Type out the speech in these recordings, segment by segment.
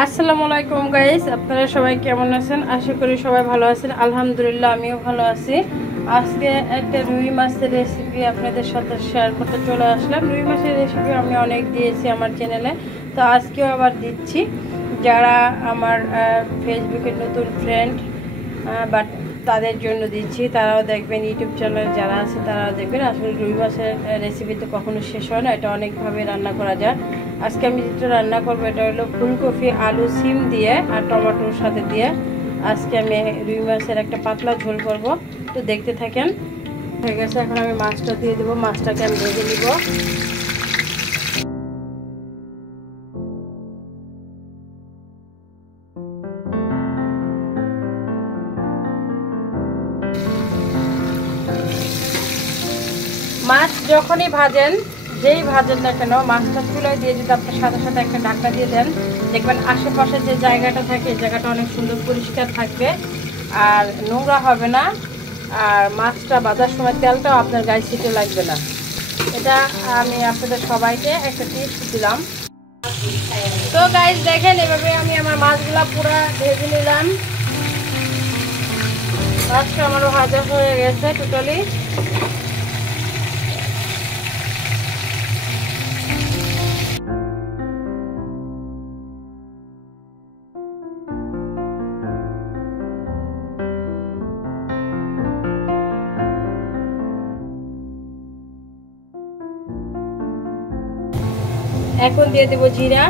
আসসালামু আলাইকুম গাইস, আপনারা সবাই কেমন আছেন? আশা করি সবাই ভালো আছেন। আলহামদুলিল্লাহ আমিও ভালো আছি। আজকে একটা রুই মাছের রেসিপি আপনাদের সাথে শেয়ার করতে চলে আসলাম। রুই মাছের রেসিপি আমি অনেক দিয়েছি আমার চ্যানেলে, তো আজকেও আবার দিচ্ছি। যারা আমার ফেসবুকের নতুন ফ্রেন্ড বাট তাদের জন্য দিচ্ছি, তারাও দেখবেন। ইউটিউব চ্যানেল যারা আছে তারাও দেখবেন। আসলে রুই মাছের রেসিপি তো কখনো শেষ হয় না, এটা অনেকভাবে রান্না করা যায়। আজকে আমি যেটা রান্না করবো এটা হলো ফুলকপি, আলু, সিম দিয়ে আর টমেটোর সাথে দিয়ে আজকে আমি রুই মাছের একটা পাতলা ঝোল করব। তো দেখতে থাকেন। হয়ে গেছে, এখন আমি মাছটা দিয়ে দেবো। মাছটাকে আমি ভেজে নিব। মাছ যখনই ভাজেন, যেই ভাজেন না কেন, মাছটা চুলায় দিয়ে যদি আপনার সাথে সাথে একটা ঢাকনা দিয়ে দেন, দেখবেন আশেপাশে যে জায়গাটা থাকে এই জায়গাটা অনেক সুন্দর পরিষ্কার থাকবে আর নোংরা হবে না। আর মাছটা ভাজার সময় তেলটাও আপনার গায়ে ছিটে লাগবে না। এটা আমি আপনাদের সবাইকে একটা টিপস দিলাম। তো গাইস দেখেন, এভাবে আমি আমার মাছগুলা পুরো ভেজে নিলাম। মাছটা আমারও ভাজা হয়ে গেছে টোটালি। এখন দিয়ে দেবো জিরা,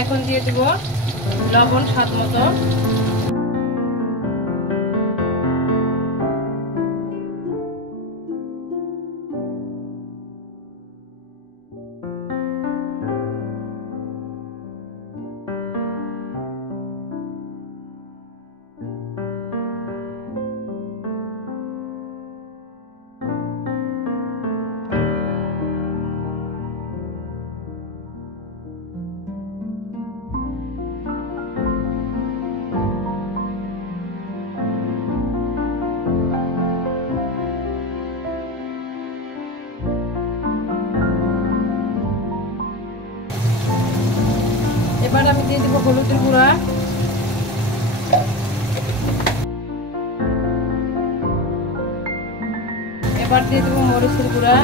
এখন দিয়ে দেবো লবণ স্বাদ মতো। এবার আমি দিয়ে দেবো হলুদের গুঁড়া, এবার দিয়ে দেবো মরিচের গুঁড়া,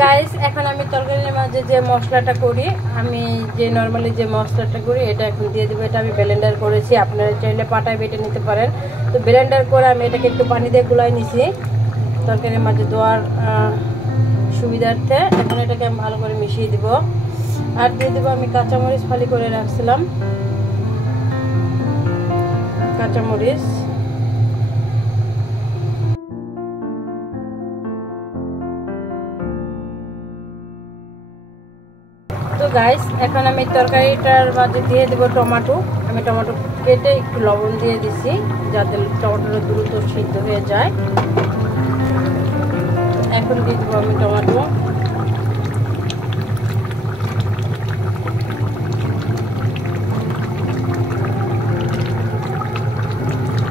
গাইস এখন আমি তরকারির মাঝে যে মশলাটা করি, আমি যে নর্মালি যে মশলাটা করি এটা এখন দিয়ে দেবো। এটা আমি ব্লেন্ডার করেছি, আপনারা চাইলে পাটায় বেটে নিতে পারেন। তো ব্লেন্ডার করে আমি এটাকে একটু পানি দিয়ে গুলাই নিছি তরকারির মাঝে দেওয়ার সুবিধার্থে। এখন এটাকে আমি ভালো করে মিশিয়ে দিব। আর দিয়ে দেবো আমি কাঁচামরিচ ফালি করে রাখছিলাম, কাঁচামরিচ। তো গাইস এখন আমি তরকারিটার মাঝে দিয়ে দেবো টমেটো। আমি টমেটো কেটে একটু লবণ দিয়ে দিছি যাতে টমেটোটা দ্রুত সিদ্ধ হয়ে যায়। এখন দিয়ে দেবো আমি টমেটো।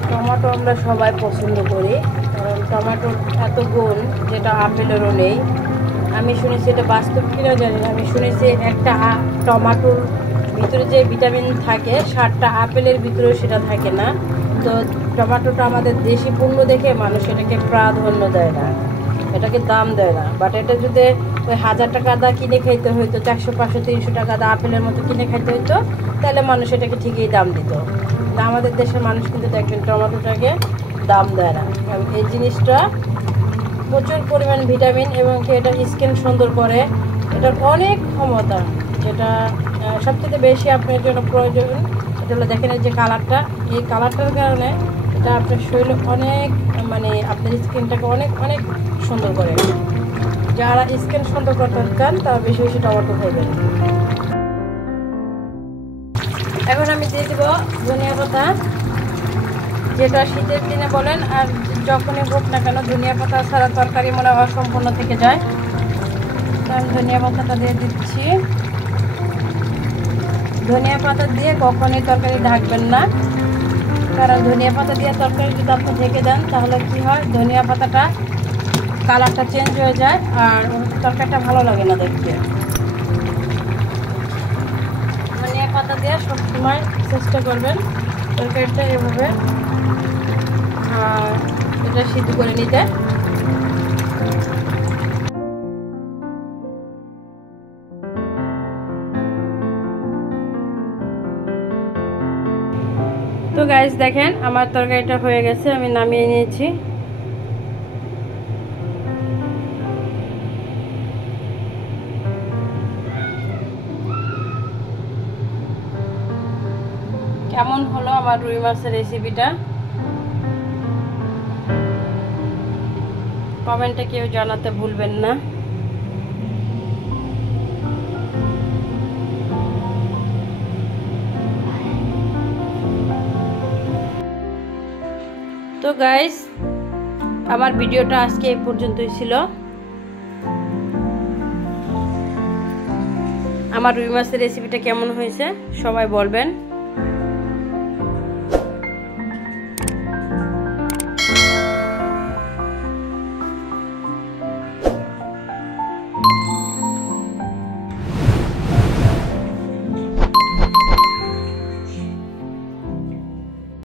টমেটো আমরা সবাই পছন্দ করি, কারণ টমেটোর এত গুণ যেটা আপেলেরও নেই। আমি শুনেছি, এটা বাস্তব কিনা জানি না, আমি শুনেছি একটা টমেটোর ভিতরে যে ভিটামিন থাকে 60টা আপেলের ভিতরেও সেটা থাকে না। তো টমেটোটা আমাদের দেশি পণ্য দেখে মানুষ এটাকে প্রাধান্য দেয় না, এটাকে দাম দেয় না। বাট এটা যদি ওই 1000 টাকা দা কিনে খাইতে হইতো, 400, 500, 300 টাকা দা আপেলের মতো কিনে খাইতে হইতো, তাহলে মানুষ এটাকে ঠিকই দাম দিত। আমাদের দেশের মানুষ কিন্তু দেখবেন টমেটোটাকে দাম দেয় না। এই জিনিসটা প্রচুর পরিমাণ ভিটামিন এবং এটা স্কিন সুন্দর করে। এটার অনেক ক্ষমতা, যেটা সবথেকে বেশি আপনার জন্য প্রয়োজন এটা হলো দেখেন এই যে কালারটা, এই কালারটার কারণে এটা আপনার শরীরে অনেক মানে আপনার স্কিনটাকে অনেক অনেক সুন্দর করে। যারা স্কিন সুন্দর করতে চান তারা বেশি বেশি টমেটো খাইবেন। এখন আমি দিয়ে দেবো ধনিয়া পাতা, যেটা শীতের দিনে বলেন আর যখনই হোক না কেন ধনিয়া পাতা ছাড়া তরকারি মনে হয় অসম্পূর্ণ থেকে যায়। তো আমি ধনিয়া পাতাটা দিয়ে দিচ্ছি। ধনিয়া পাতা দিয়ে কখনই তরকারি ঢাকবেন না, কারণ ধনিয়া পাতা দিয়ে তরকারি যদি আপনি ঢেকে দেন তাহলে কি হয়, ধনিয়া পাতাটা কালারটা চেঞ্জ হয়ে যায় আর তরকারিটা ভালো লাগে না দেখতে। ধনিয়া পাতা দিয়ে সবসময় চেষ্টা করবেন তরকারিটা এভাবে এটা সিদ্ধ করে নিতে। তো গাইস দেখেন আমার তরকারিটা হয়ে গেছে, আমি নামিয়ে নিয়েছি। কেমন হলো আমার রুই মাছের রেসিপিটা কমেন্টে কেউ জানাতে ভুলবেন না। তো গাইস আমার ভিডিওটা আজকে এই পর্যন্তই ছিল। আমার রুই মাছের রেসিপিটা কেমন হয়েছে সবাই বলবেন।